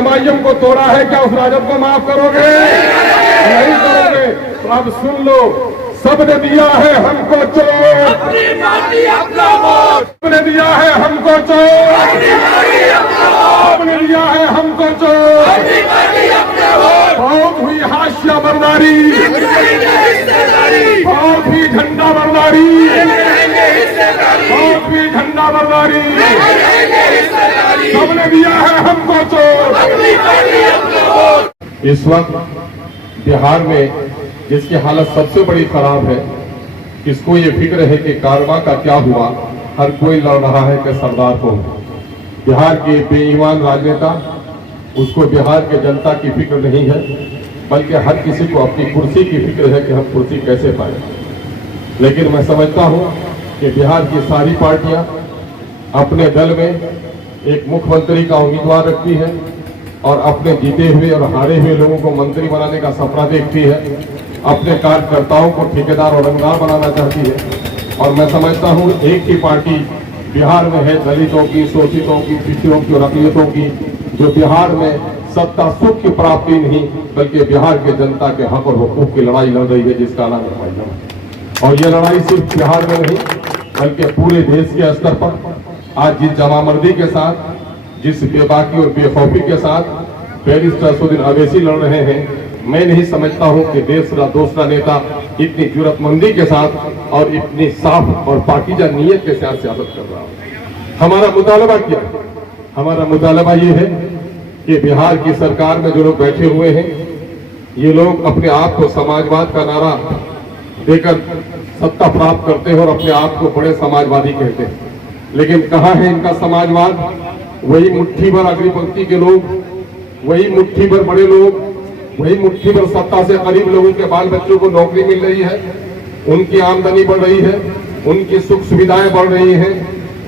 MIM को तोड़ा है, क्या उस राजद को माफ करोगे? नहीं करोगे। तो अब सुन लो, सबने दिया है हमको चोट, अपनी पार्टी अपना वोट, सबने दिया है हमको चोट, अपनी पार्टी अपना वोट, सबने दिया है हमको चोट। अपनी पार्टी अपना वोट, बहुत हुई हाशिया बर्दारी, हिस्सेदारी, बहुत हुई झंडा बर्दारी, हिस्सेदारी, बहुत हुई झंडा बर्दारी, हिस्सेदारी, सबने दिया है हमको चोट। अपनी पार्टी अपना वोट। इस वक्त बिहार में जिसकी हालत सबसे बड़ी खराब है, किसको ये फिक्र है कि कारवा का क्या हुआ, हर कोई लड़ रहा है कि सरदार को। बिहार के बेईमान राजनेता, उसको बिहार के जनता की फिक्र नहीं है, बल्कि हर किसी को अपनी कुर्सी की फिक्र है कि हम कुर्सी कैसे पाए। लेकिन मैं समझता हूँ कि बिहार की सारी पार्टियां अपने दल में एक मुख्यमंत्री का उम्मीदवार रखती है और अपने जीते हुए और हारे हुए लोगों को मंत्री बनाने का सपना देखती है, अपने कार्यकर्ताओं को ठेकेदार और रंगदार बनाना चाहती है। और मैं समझता हूँ एक ही पार्टी बिहार में है, दलितों की, शोषितों की, पिछड़ों की और अकलियतों की, जो बिहार में सत्ता सुख की प्राप्ति नहीं बल्कि बिहार के जनता के हक और हुकूक की लड़ाई लड़ रही है, जिसका नाम है एमआईएम। और ये लड़ाई सिर्फ बिहार में नहीं बल्कि पूरे देश के स्तर पर आज जिस जमामर्दी के साथ, जिस बेबाकी और बेखौफी के साथ बैरिस्टर असदुद्दीन अवैसी लड़ रहे हैं, मैं नहीं समझता हूं कि देश का दूसरा नेता इतनी जुर्रतमंदी के साथ और इतनी साफ और पाकीज़ा नीयत के साथ सियासत कर रहा है। हमारा मुतालबा क्या है? हमारा मुतालबा ये है कि बिहार की सरकार में जो लोग बैठे हुए हैं, ये लोग अपने आप को समाजवाद का नारा देकर सत्ता प्राप्त करते हैं और अपने आप को बड़े समाजवादी कहते हैं। लेकिन कहाँ है इनका समाजवाद? वही मुट्ठी भर अग्नि पंक्ति के लोग, वही मुट्ठी भर बड़े लोग, वही मुट्ठी भर सत्ता से करीब लोगों के बाल बच्चों को नौकरी मिल रही है, उनकी आमदनी बढ़ रही है, उनकी सुख सुविधाएं बढ़ रही हैं,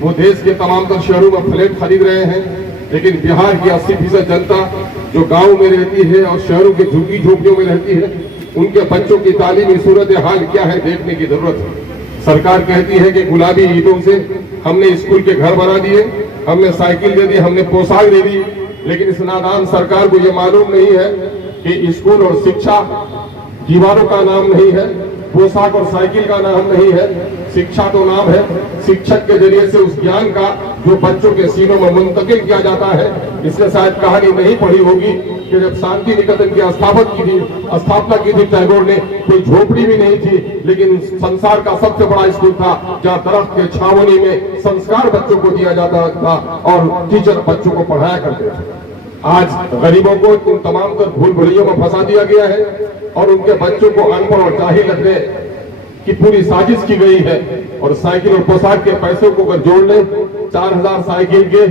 वो देश के तमाम तर शहरों में फ्लैट खरीद रहे हैं। लेकिन बिहार की 80% जनता जो गांव में रहती है और शहरों की झुग्गी झोपड़ियों में रहती है, उनके बच्चों की तालीमी सूरत हाल क्या है देखने की जरूरत है। सरकार कहती है कि गुलाबी ईंटों से हमने स्कूल के घर बना दिए, हमने साइकिल दे दी, हमने पोशाक दे दी, लेकिन इस नादान सरकार को यह मालूम नहीं है कि स्कूल और शिक्षा दीवारों का नाम नहीं है, पोशाक और साइकिल का नाम नहीं है। शिक्षा तो नाम है, शिक्षक के जरिए से उस ज्ञान का जो बच्चों के सीनों में मुंतकिल किया जाता है। इसने शायद कहानी नहीं पढ़ी होगी कि जब शांति निकेतन की स्थापना की थी टैगोर ने, कोई झोपड़ी भी नहीं थी, लेकिन संसार का सबसे बड़ा स्कूल था जहाँ दरख्त के छावनी में संस्कार बच्चों को दिया जाता था और टीचर बच्चों को पढ़ाया करते थे। आज गरीबों को उन तमाम तर भूल भुलैयों में फंसा दिया गया है और उनके बच्चों को अनपढ़ और जाहिल रखने की पूरी साजिश की गई है। और साइकिल और पोशाक के पैसों को अगर जोड़ ले, 4000 साइकिल के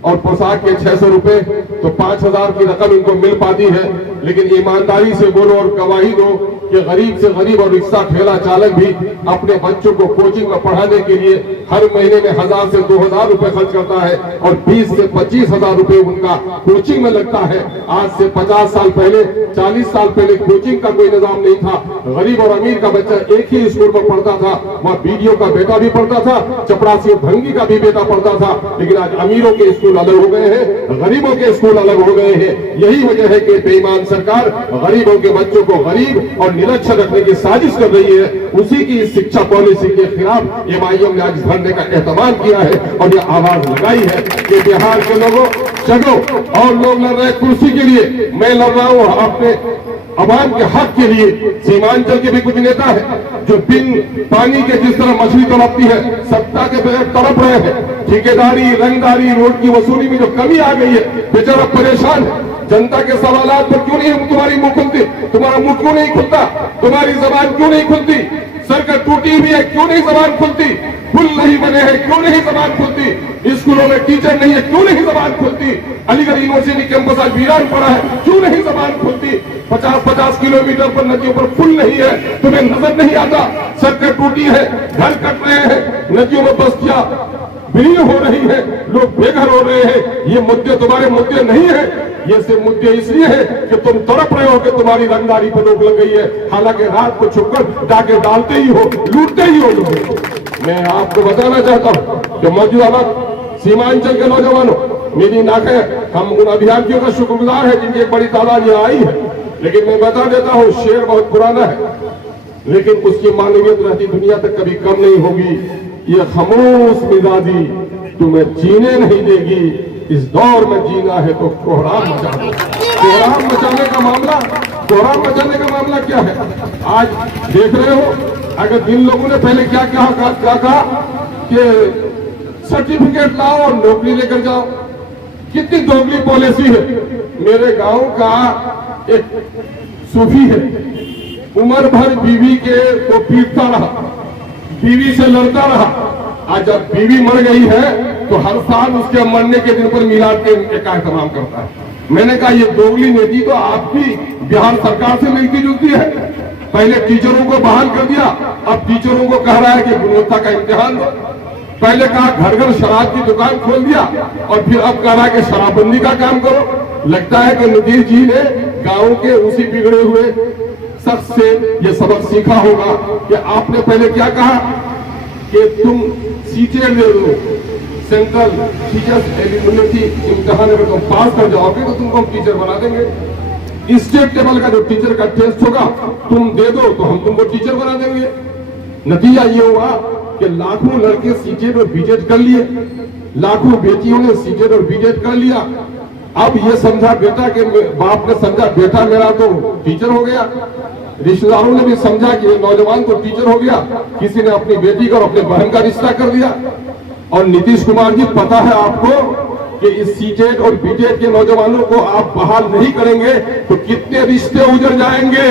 और पोशाक के 600 रुपए, तो 5000 की रकम इनको मिल पाती है। लेकिन ईमानदारी से बोलो और गवाही दो कि गरीब से गरीब और रिक्शा ठेला चालक भी अपने बच्चों को कोचिंग में पढ़ाने के लिए हर महीने में 1000 से 2000 रुपए खर्च करता है और 20 से 25,000 रुपए उनका कोचिंग में लगता है। आज से 50 साल पहले, 40 साल पहले कोचिंग का कोई निजाम नहीं था। गरीब और अमीर का बच्चा एक ही स्कूल में पढ़ता था, वहाँ बीडीओ का बेटा भी पढ़ता था, चपरासी और भंगी का भी बेटा पढ़ता था। लेकिन आज अमीरों के स्कूल अलग हो गए हैं, गरीबों के स्कूल अलग हो गए हैं। यही वजह है कि बेईमान सरकार गरीबों के बच्चों को गरीब और निरक्षर रखने की साजिश कर रही है। उसी की शिक्षा पॉलिसी के खिलाफ एमआईएम ने आज धरने का एहतमाम किया है और यह आवाज लगाई है कि बिहार के लोगों जगो, और लोग लड़ रहे कुर्सी के लिए, मैं लड़ रहा हूँ अपने अवाम के हक के लिए। सीमांचल के भी कुछ नेता है जो बिन पानी के जिस तरह मछली तड़पती है, सत्ता के बगैर तड़प रहे हैं। ठेकेदारी, रंगदारी, रोड की वसूली में जो कमी आ गई है, बेचारा परेशान है। जनता के सवालात पर क्यों नहीं तुम्हारी मुंह खुलती, तुम्हारा मुंह क्यों नहीं खुलता, तुम्हारी जबान क्यों नहीं खुलती? सड़कें टूटी हुई है, क्यों नहीं जबान खुलती? पुल नहीं बने हैं, क्यों नहीं जबान खुलती? स्कूलों में टीचर नहीं है, क्यों नहीं जबान खुलती? अलीगढ़ यूनिवर्सिटी कैंपस आज वीरान पड़ा है, क्यों नहीं जबान खुलती? 50-50 किलोमीटर पर नदियों पर पुल नहीं है, तुम्हें नजर नहीं आता? सड़कें टूटी है, घर कट रहे हैं, नदियों में बस्तियां विलीन हो रही है, लोग बेघर हो रहे हैं। ये मुद्दे तुम्हारे मुद्दे नहीं है, ये सिर्फ मुद्दे इसलिए है कि तुम तड़प रहे हो कि तुम्हारी रंगदारी पर रोक लग गई है। हालांकि रात को छुपकर डाके डालते ही हो, लूटते ही हो लोग। मैं आपको बताना चाहता हूं कि मौजूदा वक्त सीमांचल के नौजवानों, मेरी नाकें हम उन अभ्यर्थियों का शुक्रगुजार है जिनकी एक बड़ी तादाद यहाँ आई है। लेकिन मैं बता देता हूँ, शेर बहुत पुराना है, लेकिन उसकी मानवीयत रहती दुनिया तक कभी कम नहीं होगी। ये खामोश मिजाजी तुम्हें जीने नहीं देगी, इस दौर में जीना है तो कोहराम मचा दो। कोहराम मचाने का मामला, कोहराम मचाने का मामला क्या है? आज देख रहे हो, अगर जिन लोगों ने पहले क्या कहा कि सर्टिफिकेट लाओ और नौकरी लेकर जाओ, कितनी दोगली पॉलिसी है। मेरे गांव का एक सूफी है, उम्र भर बीवी के को पीटता रहा, बीवी से लड़ता रहा। आज जब बीवी मर गई है तो हर साल उसके मरने के दिन पर मिलाद के का एहतमाम करता है। मैंने कहा ये दोगली नीति तो आपकी बिहार सरकार से मिलती जुलती है। पहले टीचरों को बहाल कर दिया, अब टीचरों को कह रहा है कि गुणवत्ता का इम्तिहान दो। पहले कहा घर घर शराब की दुकान खोल दिया और फिर अब कह रहा है कि शराबबंदी का काम करो। लगता है कि नीतीश जी ने गांव के उसी बिगड़े हुए शख्स से ये सबक सीखा होगा कि आपने पहले क्या कहा कि तुम सीटें ले लो, सेंट्रल टीचर्स एलिजिबिलिटी इम्तिहान अगर तुम पास कर जाओगे तो तुमको हम टीचर बना देंगे। स्टेट लेवल का जो टीचर का टेस्ट होगा तुम दे दो तो हम तुमको टीचर बना देंगे। नतीजा ये हुआ कि लाखों लड़के सीटेट और बीटेट कर लिए, लाखों बेटियों ने सीटेट और बीटेट कर लिया। अब ये समझा बेटा के बाप ने समझा बेटा मेरा तो टीचर हो गया, रिश्तेदारों ने भी समझा कि ये नौजवान तो टीचर हो गया, किसी ने अपनी बेटी का और अपने बहन का रिश्ता कर दिया। और नीतीश कुमार जी, पता है आपको कि इस सीटेट और बीटेट के नौजवानों को आप बहाल नहीं करेंगे तो कितने रिश्ते उजड़ जाएंगे,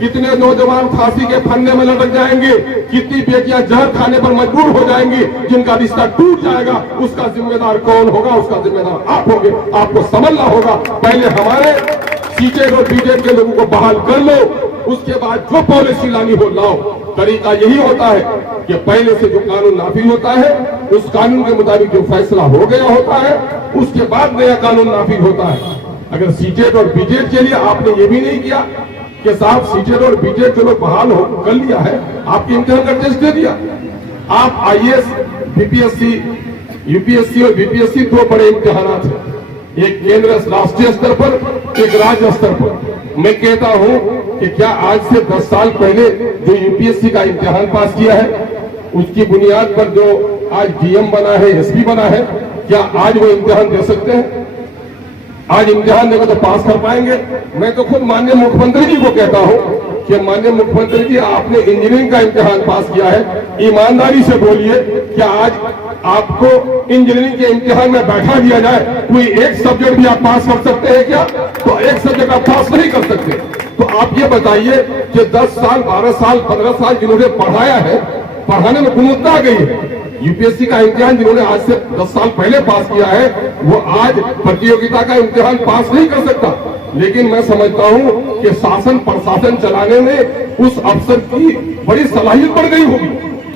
कितने नौजवान फांसी के फंदे में लटक जाएंगे, कितनी बेटियां जहर खाने पर मजबूर हो जाएंगी, जिनका रिश्ता टूट जाएगा। उसका जिम्मेदार कौन होगा? उसका जिम्मेदार आप होंगे। आपको समझना होगा, पहले हमारे सीटेट और बीटेट के लोगों को बहाल कर लो, उसके बाद जो पॉलिसी लानी हो लाओ। तरीका यही होता है कि पहले से जो कानून नाफिज होता है उस कानून के मुताबिक जो फैसला हो गया होता है उसके बाद नया कानून नाफिज होता है। अगर सीटेट और बीटेट के लिए आपने ये भी नहीं किया कि साहब सीटेट और बीटेट चलो बहाल हो कर लिया है, आपके इम्तिहान का टेस्ट दे दिया। आप आईएएस, बीपीएससी, यूपीएससी और बीपीएससी दो बड़े इम्तिहानात हैं, एक केंद्र राष्ट्रीय स्तर पर, एक राज्य स्तर पर। मैं कहता हूं कि क्या आज से 10 साल पहले जो यूपीएससी का इम्तिहान पास किया है उसकी बुनियाद पर जो आज डीएम बना है, एसपी बना है, क्या आज वो इम्तिहान दे सकते हैं? आज इम्तिहान देकर तो पास कर पाएंगे? मैं तो खुद माननीय मुख्यमंत्री जी को कहता हूं कि माननीय मुख्यमंत्री जी, आपने इंजीनियरिंग का इम्तिहान पास किया है, ईमानदारी से बोलिए क्या आज आपको इंजीनियरिंग के इम्तिहान में बैठा दिया जाए, कोई एक सब्जेक्ट भी आप पास कर सकते हैं क्या? तो एक सब्जेक्ट आप पास नहीं कर सकते। तो आप ये बताइए कि 10 साल, 12 साल, 15 साल जिन्होंने पढ़ाया है, पढ़ाने में गुणवत्ता आ गई है। यूपीएससी का इम्तिहान जिन्होंने आज से 10 साल पहले पास किया है वो आज प्रतियोगिता का इम्तिहान पास नहीं कर सकता। लेकिन मैं समझता हूं कि शासन प्रशासन चलाने में उस अफसर की बड़ी सलाहियत बढ़ गई होगी।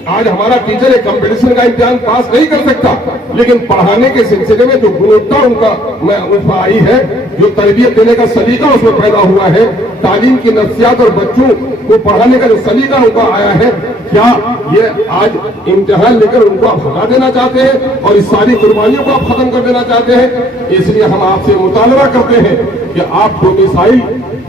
आज हमारा टीचर एक कंपटीशन का इम्तिहान पास नहीं कर सकता, लेकिन पढ़ाने के सिलसिले में जो गुणवत्ता उनका आई है, जो तरबियत देने का सलीका उसमें पैदा हुआ है, तालीम की नफ्सियात और बच्चों को पढ़ाने का जो सलीका उनका आया है, क्या ये आज इम्तिहान लेकर उनको आप हटा देना चाहते हैं और इस सारी कुर्बानियों को आप खत्म कर देना चाहते हैं? इसलिए हम आपसे मुतालबा करते हैं कि आप डोमिसाइल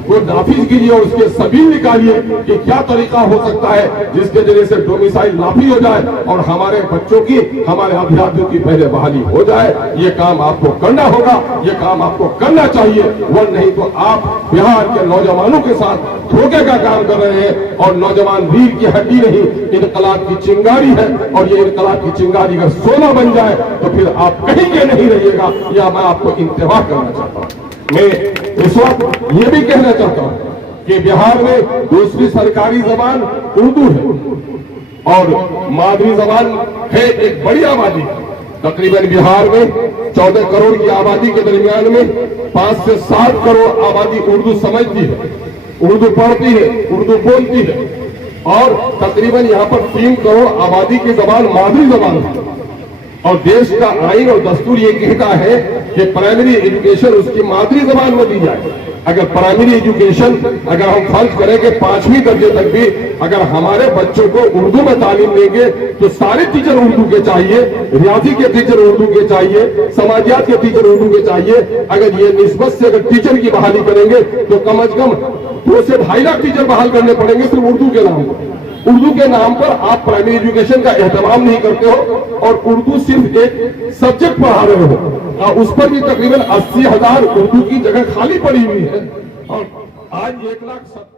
को नाफिज कीजिए और उसके सबील निकालिए कि क्या तरीका हो सकता है जिसके जरिए से डोमिसाइल नाफिज हो जाए और हमारे बच्चों की, हमारे अभ्यर्थियों की पहले बहाली हो जाए। ये काम आपको करना होगा, ये काम आपको करना चाहिए, वरना नहीं तो आप बिहार के नौजवानों के साथ धोखे का काम कर रहे हैं। और नौजवान रीढ़ की हड्डी नहीं, इनकलाब की चिंगारी है, और ये इनकलाब की चिंगारी अगर सोना बन जाए तो फिर आप कहीं के नहीं रहिएगा। या मैं आपको इंतबाह करना चाहता हूँ। मैं इस वक्त ये भी कहना चाहता हूँ कि बिहार में दूसरी सरकारी जबान उर्दू है और मादरी जबान है एक बड़ी आबादी। तकरीबन बिहार में 14 करोड़ की आबादी के दरमियान में 5 से 7 करोड़ आबादी उर्दू समझती है, उर्दू पढ़ती है, उर्दू बोलती है, और तकरीबन यहाँ पर 3 करोड़ आबादी की जबान मादरी जबान है। और देश का आइन और दस्तूर ये कहता है कि प्राइमरी एजुकेशन उसकी मातृ जबान में दी जाए। अगर प्राइमरी एजुकेशन अगर हम फर्ज करें कि 5वीं दर्जे तक भी अगर हमारे बच्चों को उर्दू में तालीम देंगे तो सारे टीचर उर्दू के चाहिए, रियाजी के टीचर उर्दू के चाहिए, समाजियात के टीचर उर्दू के चाहिए। अगर ये निस्बत से अगर टीचर की बहाली करेंगे तो कम से कम 2 से 2.5 लाख टीचर बहाल करने पड़ेंगे सिर्फ उर्दू के नाम पर। उर्दू के नाम पर आप प्राइमरी एजुकेशन का एहतमाम नहीं करते हो और उर्दू सिर्फ एक सब्जेक्ट पढ़ा रहे हो और उस पर भी तकरीबन 80,000 उर्दू की जगह खाली पड़ी हुई है और आज 1,70,000